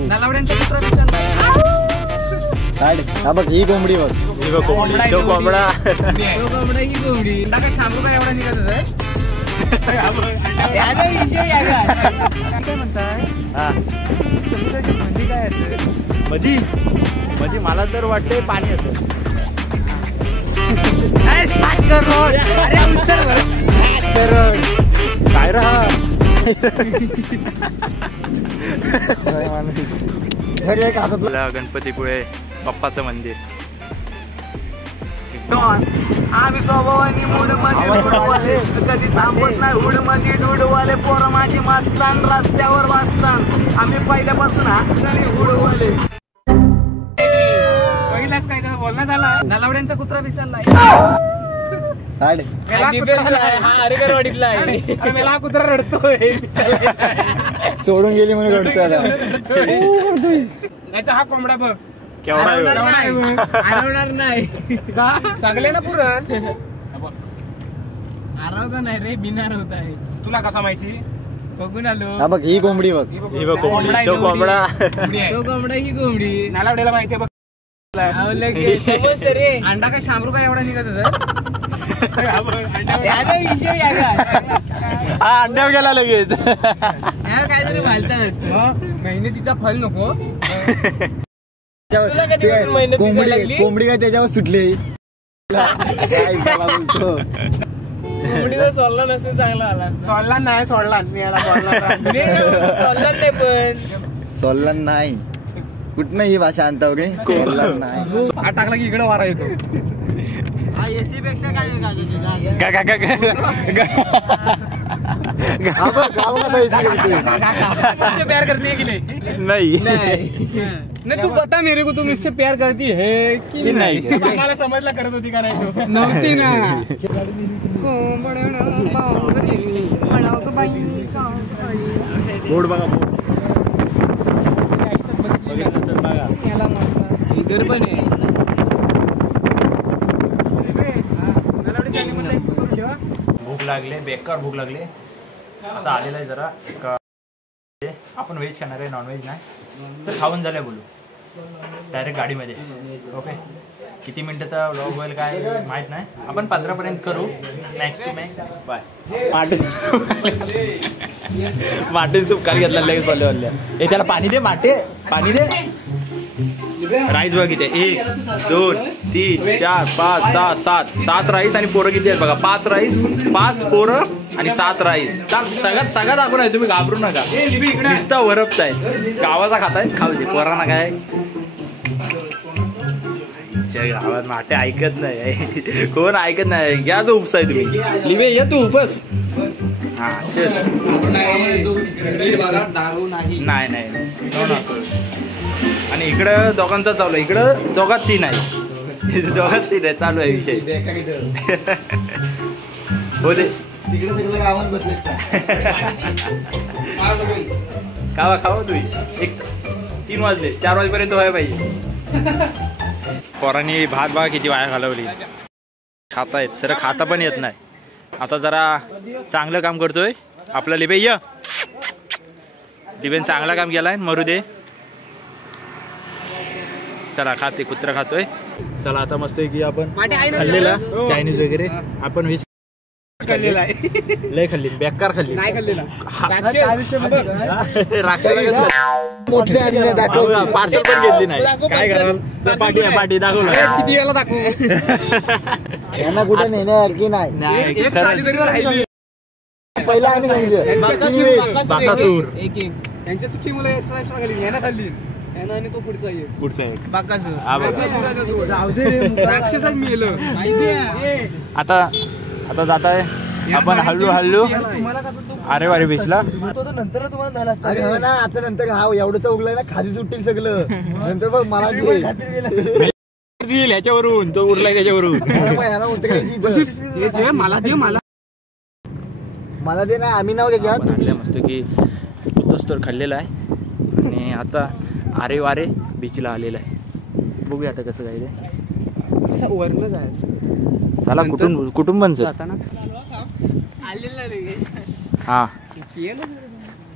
बघू. नलावड्यांचा कुत्रा दिसला. हा बघ ही कोंबडी बघ. ही बघ कोंबडी. तो कोंबडा. तो कोंबडा ही कोंबडी. टाका शामरू काय एवढा निघत होता. याचा विषय यागा. काय म्हणताय? हा. समुद्राची मंदी काय असते? मधी मधी मला तर वाटतंय पाणी असं. अरे 7 करोड. अरे उत्तर बरं. 7 करोड. काय राहा गणपतीपुळे बाप्पाचं मंदिर. आम्ही स्वभावानी मूड मध्ये उडवाले, कधी थांबत नाही हुड मध्ये डुडवाले. पोर माझी मास्तान रस्त्यावर वाचतान, आम्ही पहिल्यापासून हाताने उडवाले. पहिलाच काय का बोलण्यात झाला. नलावड्यांचा कुत्रा विसरलाय. हा कुत्रा रडतोय. सोडून गेली म्हणून रडतोय आता. नाही तर हा कोंबडा बघ केवढा हरवणार नाही. सगळे ना पुरण हरवता नाही रे, बिनार होत आहे. तुला कसा माहिती? बघून आलो. हा बघ ही कोंबडी बघ. ही बघ कोंबडी. तो कोंबडा. तो कोंबडा ही कोंबडी. नालावड्याला माहिती आहे बघ. समजतं रे. अंडा काय शामरू काय एवढा निघत होता. याचा विषय यागा. हा अंड्यावर गेला लगेच. काहीतरी मालतात असतं. मेहनतीचा फल नको. कोंबडी काय त्याच्यावर सुटली. कोंबडीला सोडला नसेल चांगला आला. सोडला नाही. सोडला सोडला नाही पण सोडलं नाही. कुठनं ही भाषा आणता रे? सोडलं नाही. हा टाकला की इकडे वारा येतो. एसी पेक्षा काय प्यार करते की नाही नाही. तू बता मेरे को, तुम इससे प्यार करती है की नाही? मला समजला करत होती का नाही? तो नव्हती ना. बोर्ड बघा. इधर पण आहे. भूक लागले, बेकार भूक लागली. आता आलेला आहे जरा. आपण व्हेज खाणार आहे, नॉनव्हेज नाही. तर खाऊन झालं बोलू डायरेक्ट गाडीमध्ये. ओके. किती मिनिटाचा व्लॉग होईल काय माहित नाही. आपण 15 पर्यंत करू. Max to max. Bye. Mutton soup काल घेतला लगेच बोलले बोलले. ए त्याला पाणी दे माटे. पाणी दे. राईस बघा किती आहे. 1 2 3 4 5 6 7 राईस. आणि पोरं किती आहेत बघा. 5 राईस, 5 पोरं आणि 7 राईस. सगळ्यात दाखवून आहे. तुम्ही घाबरू नका. नुसता वरपताय. गावाचा खाताय. खाऊ दे पोरांना काय. गावात माटे ऐकत नाही. कोण ऐकत नाही. घ्या जो उपसाय तुम्ही. लिबे ये तू उपस. हा तेच. नाही. आणि इकडं दोघांचा चालू आहे. इकडं दोघात 3 आहे. दोघात 3 आहे. चालू आहे विषय. हो दे. खावा तुम्ही. 3 वाजले. 4 वाजेपर्यंत व्हायला पाहिजे. पोरांनी भात बघा किती वाया घालवली. खातायत सर. खाता पण येत नाही. आता जरा चांगलं काम करतोय आपला लिबे. लिबेन चांगला काम केलाय. मरू दे. चला खाते. कुत्रा खातोय. चला आता मस्त आहे की आपण खाल्लेला चायनीज वगैरे. आपण व्हेज खाल्लेला आहे. लय खाल्ली. बेकार खाल्ली. नाही खाल्लेला. पार्सल पण घेतली नाही. काय कराल. पाठी दाखवलं. किती वेळा दाखवू. यांना कुठे नेण्यासारखी नाही. पहिला आम्ही सांगितलं बाकासूर. त्यांच्या चुकी मुलं एक्स्ट्रा खाल्ली. यांना खाल्ली. आणि तो पुढचा एक बाकासूर. जाऊ दे. राक्षसच मेलं. आता जात आहे आपण हळू. अरे वारे बेचला. नंतर तुम्हाला झाला असता ना. आता नंतर हा एवढंच उगलाय ना. खाली सुट्टील सगळं. नंतर बघ मला ह्याच्यावरून तो उरलाय त्याच्यावरून. मला दे ना. आम्ही नाव त्याच्यात मस्त की तोच तर खाल्लेला आहे. आणि आता आरे वारे बीचला आलेला आहे. बघूया आता कसं काय ते. वरनं जायचं. चला कुटुंबांचं. हा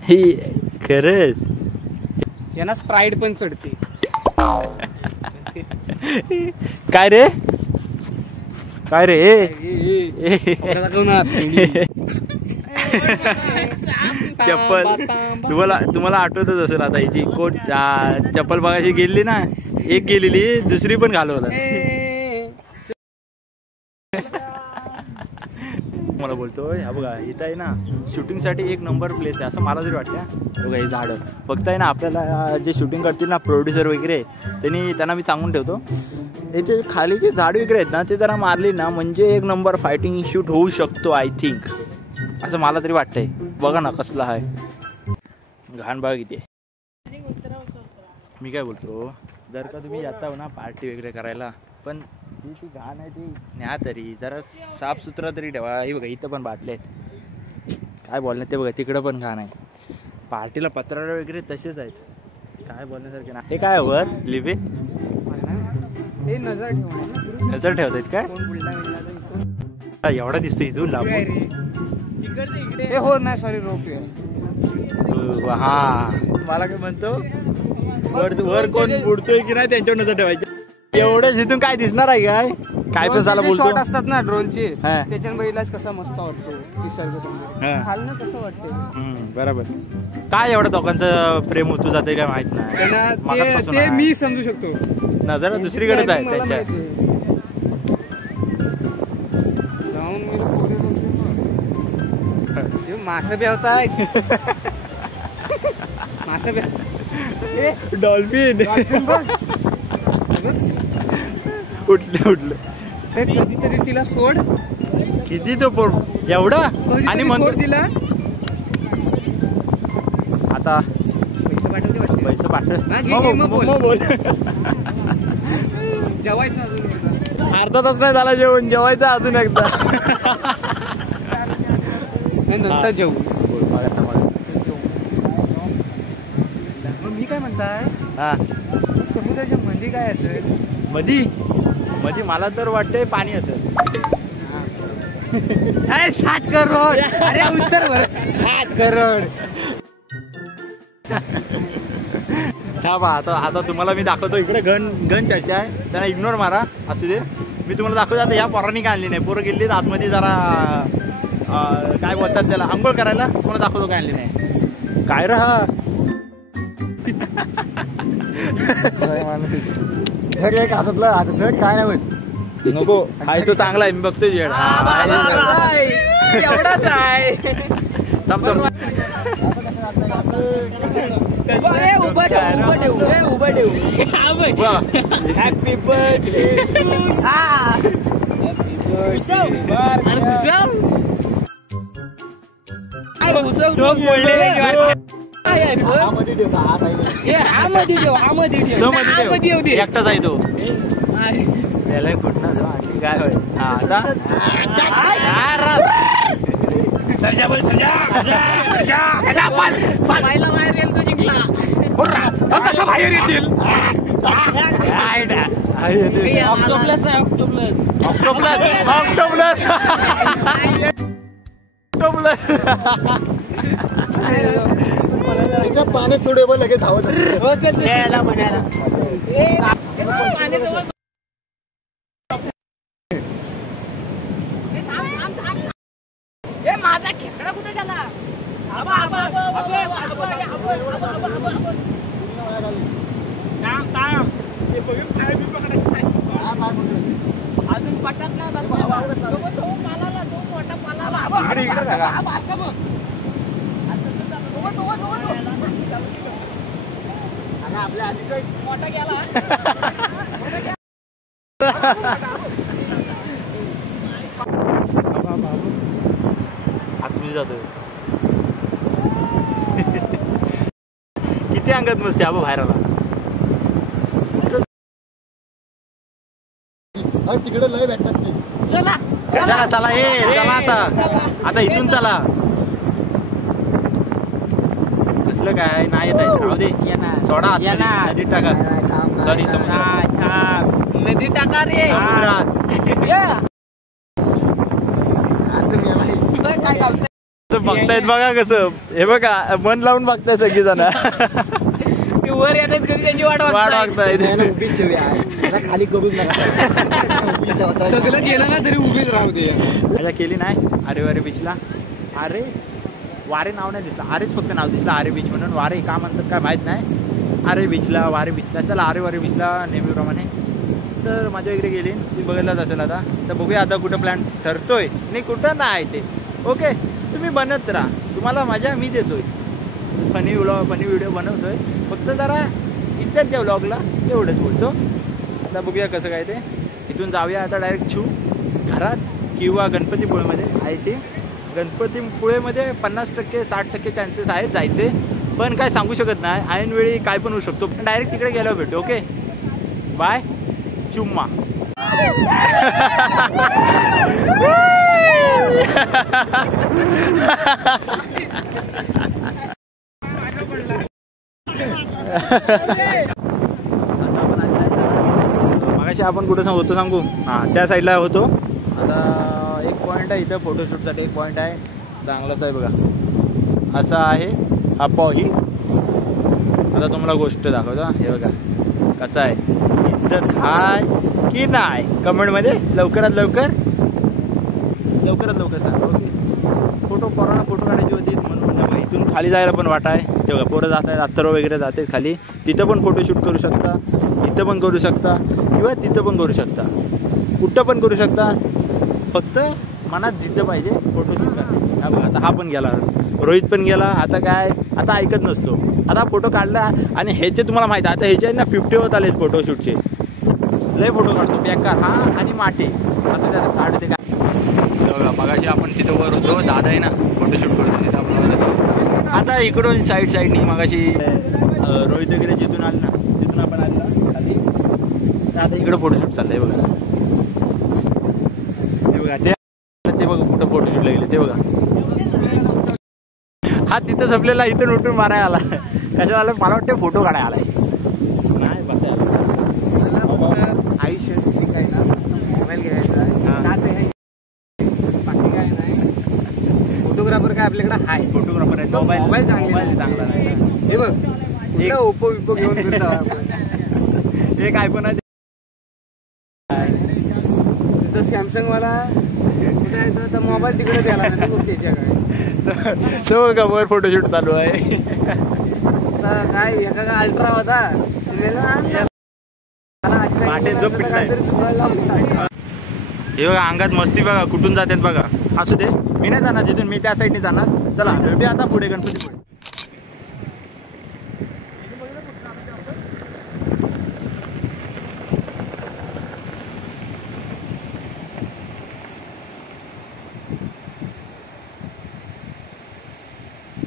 ही खरंच. यांना स्प्राईट पण चढते. काय रे काय रे चप्पल तुम्हाला आठवतच असेल आता हिची कोट चप्पल बघायची गेली ना, एक गेलेली दुसरी पण घालवला. मला बोलतोय हा बघा इथं आहे ना शूटिंग साठी एक नंबर प्लेस आहे असं मला तरी वाटतं. बघा हे झाडं फक्त आहे ना आपल्याला जे शूटिंग करतील ना प्रोड्युसर वगैरे त्यांना मी सांगून ठेवतो याचे खाली जे झाड वगैरे आहेत ना ते जरा मारली ना म्हणजे एक नंबर फायटिंग शूट होऊ शकतो आय थिंक असं मला तरी वाटतंय. बघा ना कसला आहे घाण बघा किती. मी काय बोलतो जर का तुम्ही येता हो ना पार्टी वगैरे करायला पण ती घाण आहे ती न्या तरी जरा साफसुथरा तरी ठेवा. हे बघा इथं पण बाटले आहेत काय बोलण्यात ते बघा तिकडं पण घाण आहे. पार्टीला पत्रावळ वगैरे तसेच आहेत काय बोलण्यासारखे ना. हे काय वर लिबे नजर ठेवतायत काय एवढा दिसतो इथून लांबून. हो नाही सॉरी रोपवे. हा मला काय म्हणतो वर कोण उडतोय की नाही त्यांच्यावर नजर ठेवायची. एवढंच इथून काय दिसणार आहे काय काय पण झालं बोलतो शॉट असतात ना ड्रोनचे त्याच्यानं बघितलाच कसा मस्त वाटतो निसर्ग समजा खालनं कसं वाटतं. बरोबर काय एवढं दोघांचं प्रेम होतो जाते काय माहित नाही. ते मी समजू शकतो ना जरा दुसरीकडेच आहे त्यांच्या जाऊन मासे बेवताय मासे डॉल्फिन उठलं ते कधीतरी तिला सोड किती तो एवढा आणि म्हणतो तिला आता पैसे पाठवते वाटते. पैसे पाठव बोल जेवायचं अजून अर्धा तास नाही झाला जेवण जेवायचं अजून एकदा नंतर जेवू. मग मी काय म्हणताय हा समुद्राच्या मध्ये काय असेल मधी मला तर वाटतंय पाणी असेल. 7 करोड अरे उत्तर 7 करोड. थांबा आता तुम्हाला मी दाखवतो इकडे गन चर्चा आहे त्यांना इग्नोर मारा असू दे. मी तुम्हाला दाखवतो आता या पोरांनी काय आणली नाही. पोरं गेली आतमध्ये जरा काय बोलतात त्याला आंघोळ करायला. तुम्हाला दाखवतो काय आणली नाही काय राहा हातात काय नाही होत नको हाय तो चांगला आहे मी बघतोय जेड एवढाच आहे. हॅपी बर्थडे एकटाच आहे तो त्याला कुठं काय होय आता कसा बाहेर येतील ऑक्टोप्लस पाण्यात सोडे पण लगेच धावत माझा खेकडा कुठे गेला. अजून पटत नाही आपल्या आधीचा मोठा गेला. आतमध्ये जातो किती अंगात मस्ती आबा बाहेर आला. तिकडे लय भेटतात ते. चला चला आता इथून चला. कसलं काय नाही येत आहे सोडा नदीत टाका. सॉरी नदीत टाका रे बघतायत बघा कसं हे बघा मन लावून बघताय सगळी जण. वर येतात कधी त्यांची वाट बघतायत. याला उभीच ठेवूया याला खाली करूच नका. सगळं गेलं ना तरी उभीच राहू दे. मजा केली नाही आरे वारे बीचला. अरे वारे नाव नाही दिसलं, आरेच फक्त नाव दिसलं आरे बीच म्हणून. वारे का म्हणतात काय माहीत नाही. आरे बीचला वारे बीचला चला आरे वारे बीचला नेहमीप्रमाणे. तर मजा वगैरे गेली ती बघायलाच असेल आता. तर बघूया आता कुठं प्लॅन ठरतोय नाही कुठं नाही ते. ओके तुम्ही बनत राहा, तुम्हाला मजा मी देतोय. फनी व्हिडिओ बनवतोय, फक्त जरा इज्जत द्या व्लॉगला एवढंच बोलतो. आता बघूया कसं काय ते. इथून जाऊया आता डायरेक्ट घरात किंवा गणपतीपुळेमध्ये. आय थिंक गणपतीपुळेमध्ये 50% 60% चान्सेस आहेत जायचे, पण काय सांगू शकत नाही. ऐनवेळी काय पण होऊ शकतो. डायरेक्ट तिकडे गेल्यावर भेटू. ओके बाय चुम्मा. मगाशी आपण कुठं होतो सांगू. हां त्या साईडला होतो. आता एक पॉईंट आहे इथं फोटोशूटसाठी. एक पॉईंट आहे चांगलाच आहे बघा. असा आहे हा पॉईंट. आता तुम्हाला गोष्ट दाखवतो. हे बघा कसं आहे, इज्जत हाय की नाही कमेंटमध्ये लवकरात लवकर सांगा. ओके फोटो काढायची होती म्हणून इथून खाली जायला पण वाट आहे. ते बघा पोरं जात आहेत, अत्तरो वगैरे जाते खाली. तिथं पण फोटोशूट करू शकता, इथं पण करू शकता किंवा तिथं पण करू शकता, कुठं पण करू शकता. फक्त मनात जिद्द पाहिजे फोटोशूट करा. हा बघा आता हा पण गेला, रोहित पण गेला. आता काय आता ऐकत नसतो. आता फोटो काढला आणि ह्याचे तुम्हाला माहिती आहे आता ह्याचे ना 50 होत आलेत फोटोशूटचे. लय फोटो काढतो बेकार. हा आणि माटे असं त्याला काढते काय. बघा मगाशी आपण तिथं वर होतो, दादा आहे ना फोटोशूट करतो तिथं आपण. आता इकडून साईडनी मगाशी रोहित वगैरे जिथून आले ना तिथून आपण आले ना खाली. तर आता इकडं फोटोशूट चाललंय बघा. ते बघा ते बघा कुठं फोटोशूटला गेले ते बघा. हा तिथं झपलेला इथून उठून मारायला आला. कशाला आला मला वाटतं फोटो काढायला आलाय. नाही बसायला आयुष्य काय ना मोबाईल घ्यायचा. बाकी काय नाही. फोटोग्राफर काय आपल्याकडे आहे. फोटोग्राफर आहे. मोबाईल चांगला नाही. हे बघ ओप्पो विप्पो घेऊन फिरता. एक आयफोन आहे तिथं सॅमसंग वाला कुठे आहे तर मोबाईल तिकडे द्यायला नाही बघ त्याच्याकडे. तो बघा वर फोटोशूट चालू आहे. आता काय एका का अल्ट्रा होता हे बघा अंगात मस्ती बघा कुठून जातात बघा. असू दे मी नाही जाणार तिथून, मी त्या साईडने जाणार. चला भेटूया आता पुढे गणपतीपुळे.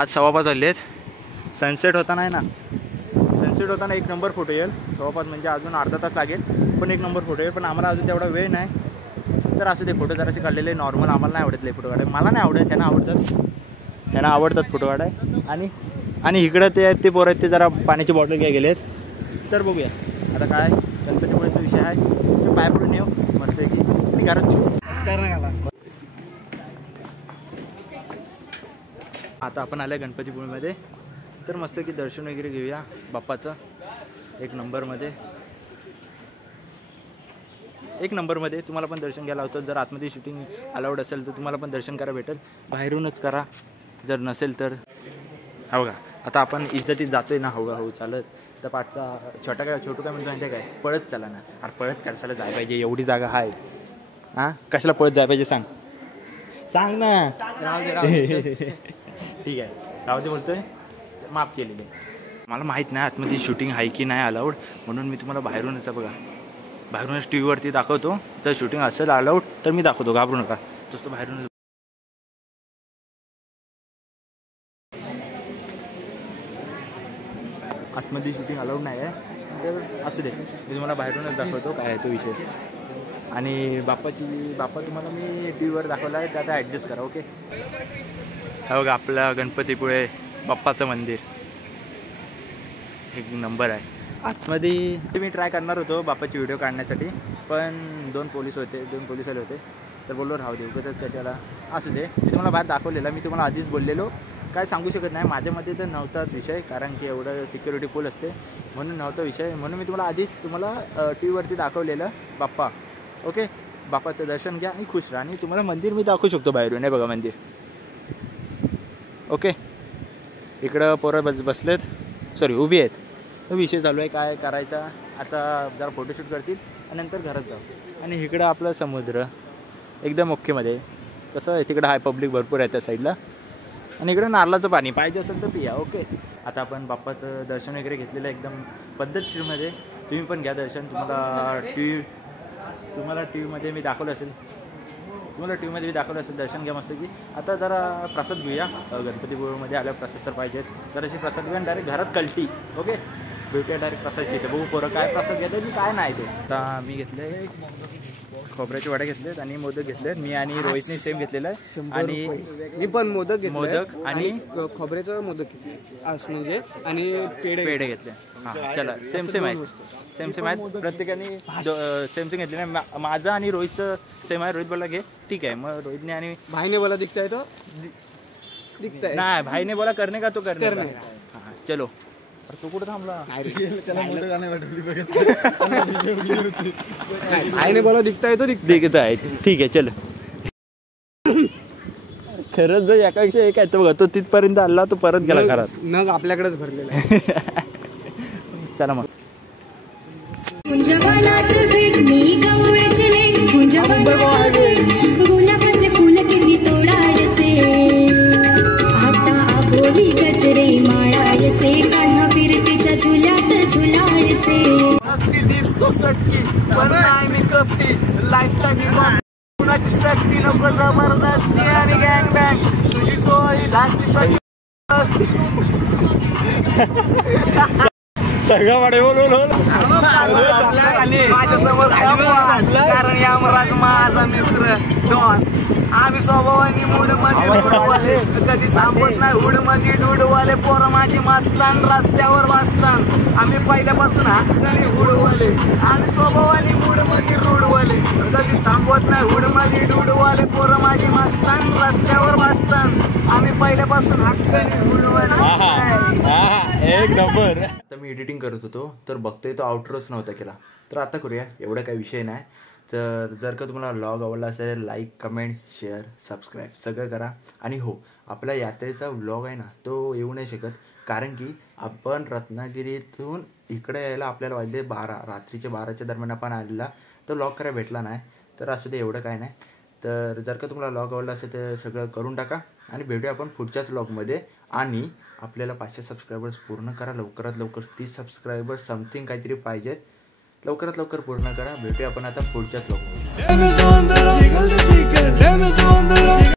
आज 5:15 वाजले आहेत. सनसेट होता नाही ना, सनसेट होताना एक नंबर फोटो येईल. 5:15 म्हणजे अजून अर्धा तास लागेल, पण एक नंबर फोटो येईल. पण आम्हाला अजून तेवढा वेळ नाही. तर असं ते फोटो जरासे काढलेले नॉर्मल. आम्हाला नाही आवडत फोटो काढाय. मला नाही आवडत, त्यांना आवडतात फोटो काढाय. आणि इकडं ते पोरं आहेत ते जरा पाण्याची बॉटल घ्या गेलेत. तर बघूया आता काय गणपतीपुळेचा विषय आहे. मी पाय पडून येऊ मस्तपैकी आणि घरात आता आपण आल्या गणपतीपुळेमध्ये. तर मस्तपैकी दर्शन वगैरे घेऊया बाप्पाचं. एक नंबरमध्ये तुम्हाला पण दर्शन घ्यायला होतं. जर आतमध्ये शूटिंग अलाउड असेल तर तुम्हाला पण दर्शन करायला भेटेल. बाहेरूनच करा, जर नसेल तर. हा बघा आता आपण इज्जतीत जातोय ना हळूहळू चालत. तर पाठचा छोटू काय म्हणतो माहिती काय, पळत चला ना. अरे पळत कशाला जायला पाहिजे, एवढी जागा आहे. हां कशाला पळत जायला पाहिजे सांग ना. ठीक आहे राहू दे बोलतोय, माफ केलेले. मला माहीत नाही आतमध्ये शूटिंग आहे की नाही अलाउड, म्हणून मी तुम्हाला बाहेरूनच बघा बाहेरूनच टी व्हीवरती दाखवतो. जर शूटिंग असेल अलाउड तर मी दाखवतो, घाबरू नका. तसं बाहेरूनच आतमध्ये शूटिंग अलाउड नाही आहे, तर असू दे मी तुम्हाला बाहेरूनच दाखवतो काय आहे तो विषय. आणि बाप्पा तुम्हाला मी टी व्हीवर दाखवला आहे, तर आता ॲडजस्ट करा. ओके हा बघा आपला गणपतीपुळे बाप्पाचं मंदिर एक नंबर आहे. आतमध्ये मी ट्राय करणार होतो बाप्पाची व्हिडिओ काढण्यासाठी, पण दोन पोलीस आले होते. तर बोललो राहू दे उगाचच कशाला. असू दे मी तुम्हाला बाहेर दाखवलेला. मी तुम्हाला आधीच बोललेलो काय सांगू शकत नाही. माझ्यामध्ये तर नव्हताच विषय, कारण की एवढं सिक्युरिटी फुल असते म्हणून नव्हता विषय. म्हणून मी तुम्हाला आधीच टी व्हीवरती दाखवलेलं बाप्पा. ओके, बाप्पाचं दर्शन घ्या आणि खुश राहा. आणि तुम्हाला मंदिर मी दाखवू शकतो बाहेरून. हे बघा मंदिर. ओके, इकडं पोरं बसलेत, सॉरी उभी आहेत. तो विषय चालू आहे काय करायचा. आता जरा फोटोशूट करतील आणि नंतर घरात जाऊ. आणि इकडं आपलं समुद्र एकदम ओकेमध्ये. कसं आहे तिकडं हाय पब्लिक भरपूर आहे त्या साईडला. आणि इकडं नारळाचं पाणी पाहिजे असेल तर पिया. ओके, आता आपण बाप्पाचं दर्शन वगैरे घेतलेलं एकदम पद्धतशीरमध्ये. तुम्ही पण घ्या दर्शन. तुम्हाला टी व्हीमध्ये मी दाखवलं असेल, दर्शन घ्या मस्त की. आता जरा प्रसाद घेऊया. गणपतीपुळमध्ये आल्या प्रसाद तर पाहिजेत. जराशी प्रसाद घेऊया डायरेक्ट घरात कल्टी. ओके, भेटूया डायरेक्ट प्रसादची इथे. बघू पोरं काय प्रसाद घेतात मी काय नाही ते. आता मी घेतले खोबऱ्याचे वडे घेतलेत आणि मोदक घेतलेत. मी आणि रोहितने सेम घेतलेलं आहे. आणि मी पण मोदक आणि खोबऱ्याचं मोदक म्हणजे आणि पेढे घेतले. हां चला, सेम आहेत प्रत्येकाने. सेम घेतले नाही. माझं आणि रोहितचं सेम आहे. रोहित बोलला घे, ठीक आहे. मग रोहितने आणि भाईने बोला दिखताय तो दिखताय नाही, भाईने बोला करणे का तो करणे. हां चलो. तू कुठं थांबला. भाईने बोला दिखताय तो दिखत आहे. ठीक आहे चलो. खरंच जो एकापेक्षा एक आहे तो बघा. तो तिथपर्यंत आला, तो परत गेला घरात. नग आपल्याकडेच भरलेला आहे. चला मग. गुलाबाचे फुल किती तोडायचे, आता आबोली गजरे माळायचे, कान्हा फिरतीच्या झुल्यात झुलायचे. नक्की दिसतो सटकी पण नाही मी कपटी. लाईफ टाइम कुणाची सक्ती नको जबरदस्ती आणि गँग बँग. तुझी टोळी लास्टी शक्ती सगळं वाडे बोलून माझ्यासमोर कारण यामराज माझा मित्र डॉन. आम्ही स्वभावानी मूड मध्ये उडवाले, कधी थांबत नाही हुड मध्ये डुडवाले. पोरं माझी मस्तान रस्त्यावर वाचतान. आम्ही पहिल्यापासून हाताने उडवाले. आम्ही स्वभावानी मूड मध्ये रुडवाले, कधी थांबत नाही हुड मध्ये डुडवाले. पोरं माझी मस्तान रस्त्यावर वाचतान. आम्ही पहिल्यापासून हाताने उडवाले. एक नंबर. आता मी एडिटिंग करत होतो तर बघतोय तो आउटरोच नव्हता केला. तर आता करूया, एवढा काही विषय नाही. तर जर का तुम्हाला व्लॉग आवडला असेल, लाईक, कमेंट, शेअर, सबस्क्राईब सगळं करा. आणि हो, आपल्या यात्रेचा व्लॉग आहे ना तो येऊ नाही शकत, कारण की आपण रत्नागिरीतून इकडे यायला आपल्याला वाजले 12, रात्रीचे 12च्या दरम्यान आपण आलेला. तर व्लॉग करायला भेटला नाही. तर असू दे, एवढं काय नाही. तर जर का तुम्हाला व्लॉग आवडला असेल तर सगळं करून टाका. आणि भेटूया आपण पुढच्याच व्लॉगमध्ये. आणि आपल्याला 500 सबस्क्रायबर्स पूर्ण करा लवकरात लवकर. 30 सबस्क्रायबर्स समथिंग काहीतरी पाहिजेत. लवकरात लवकर पूर्ण करा. भेटूया आपण आता पुढच्याच व्लॉगमध्ये.